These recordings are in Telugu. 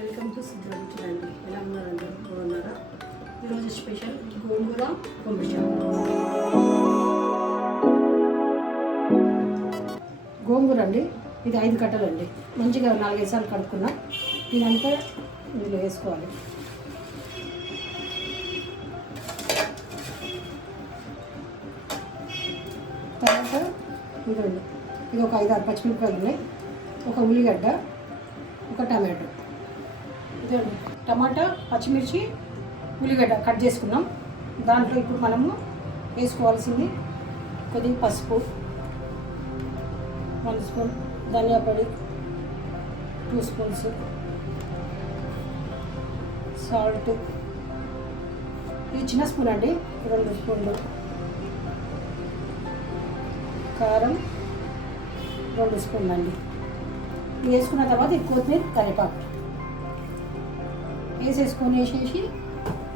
వెల్కమ్ టు సిద్ధరామికి అండి. ఎలా ఉన్నారండి? బాగున్నారా? ఈరోజు స్పెషల్ గోంగూర పంపించాము. గోంగూర అండి, ఇది 5 కట్టలండి. మంచిగా 4-5 సార్లు కడుక్కున్నా. ఇదంతా ఇందులో వేసుకోవాలి. తర్వాత ఇదండి, ఇది ఒక 5-6 పచ్చిమిరపకాయలు ఉన్నాయి, ఒక ఉల్లిగడ్డ, ఒక టమాటో. ఇదండి టమాటా, పచ్చిమిర్చి, ఉల్లిగడ్డ కట్ చేసుకున్నాం. దాంట్లో ఇప్పుడు మనము వేసుకోవాల్సింది కొద్దిగా పసుపు, 1 స్పూన్ ధనియా పొడి, 2 స్పూన్స్ సాల్ట్, ఇది చిన్న స్పూన్ అండి, 2 స్పూన్లు కారం, 2 స్పూన్లు అండి. ఇది వేసుకున్న తర్వాత ఇది కొత్తిమీర, కరివేపాకు వేసేసి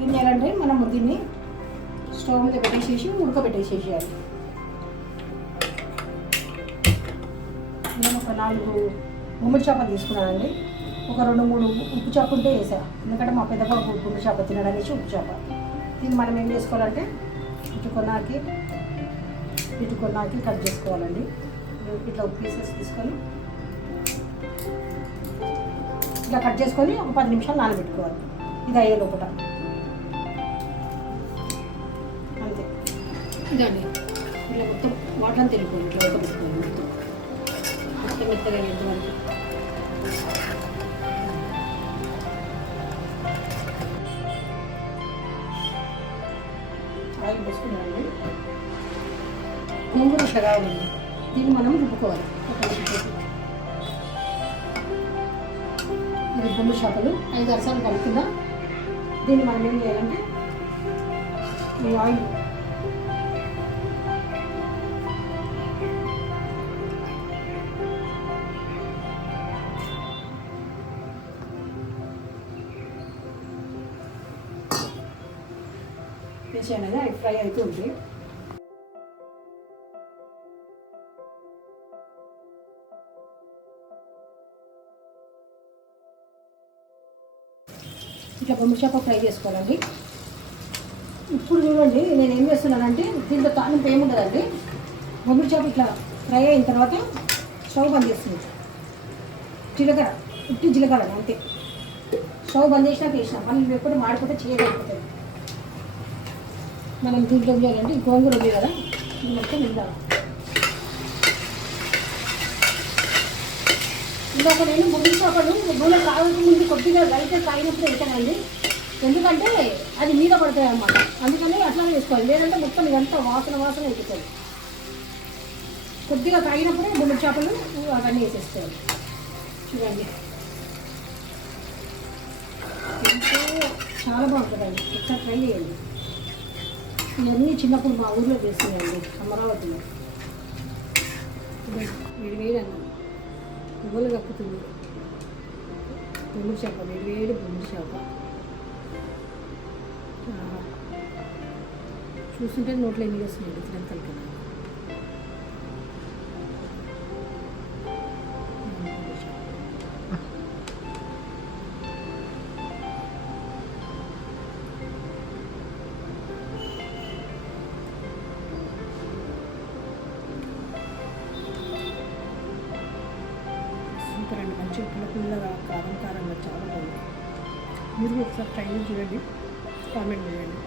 ఏం చేయాలంటే మనం దీన్ని స్టవ్ మీద పెట్టేసేసి ఉడకబెట్టేసేయాలి. నేను ఒక 4 గుమ్మడి చేపలు తీసుకున్నానండి. ఒక 2-3 ఉప్పు చేప ఉంటే వేసా, ఎందుకంటే మా పెద్ద బాబు గుమ్మడి చేప తినడానికి ఉప్పు చేప. దీన్ని మనం ఏం చేసుకోవాలంటే ఇటు కొన్నాకి కట్ చేసుకోవాలండి. ఇట్లా పీసెస్ తీసుకొని ఇట్లా కట్ చేసుకొని ఒక 10 నిమిషాలు నానబెట్టుకోవాలి. ఇది అయ్యే లోపల అంతే. ఇదండి ఇలా మొత్తం వాటర్ తెలుపుకోవాలి, ఇట్లా ఉడకబెట్టుకోవాలి మొత్తం మెత్తగా ఎంతవరకు. ఆయిల్ పోసుకున్నామండి. గోంగూర కావాలండి, దీన్ని మనం రుబ్బుకోవాలి. ఇది గుండు చేపలు 5-6 సార్లు కలుపుకుందాం. దీన్ని మనం ఏం చేయాలంటే ఈ ఆయిల్ వేసి అనేది అది ఫ్రై అవుతుంది. ఇట్లా బొమ్మ చేప ఫ్రై చేసుకోవాలండి. ఇప్పుడు చూడండి నేను ఏం చేస్తున్నానంటే దీంట్లో తాలింపు ఏముండదండి. బొమ్మిడి చేప ఇట్లా ఫ్రై అయిన తర్వాత స్టవ్ బంద్ చేస్తుంది. జీలకర్ర అంతే. స్టవ్ బంద్ చేసినాక వేసినాం, మళ్ళీ ఎప్పుడు మాడిపోతే చేయగలిగిపోతుంది. మనం దీంట్లో చేయాలంటే గోంగూర ఉంది కదా, ఇది మొత్తం ఉండాలి. ఇందాక నేను బొమ్మిడి చేపలు నూనె కావాల్సిన ముందు కొద్దిగా లైట్గా తాగినప్పుడు వేసానండి, ఎందుకంటే అది మీద పడతాయి అన్నమాట. అందుకని అట్లానే వేసుకోవాలి, లేదంటే మొత్తం ఇదంతా వాసన అయిపోతుంది. కొద్దిగా తాగినప్పుడే బొమ్మిడి చేపలు అవన్నీ వేసేసుకోవాలి. చూడండి ఎంతో చాలా బాగుంటుందండి, ఒకసారి ట్రై చేయండి. ఇవన్నీ చిన్నప్పుడు మా ఊర్లో చేస్తున్నాయండి, అమరావతిలో. వేడన్నా పువ్వులు కక్కుతుంది బొమ్మిడి చేప, వేడి బొమ్మిడి చేప చూస్తుంటే నోట్లో ఎన్ని వస్తున్నాయి తినంతలు కదా. సూపర్, మంచిగా పుల్లగా కారంగా చాలా బాగుంది. మీరు ఒకసారి ట్రై చేసి చూడండి, కామెంట్ చేయండి,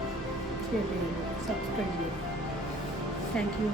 షేర్ చేయండి, సబ్స్క్రైబ్ చేయండి. Thank you.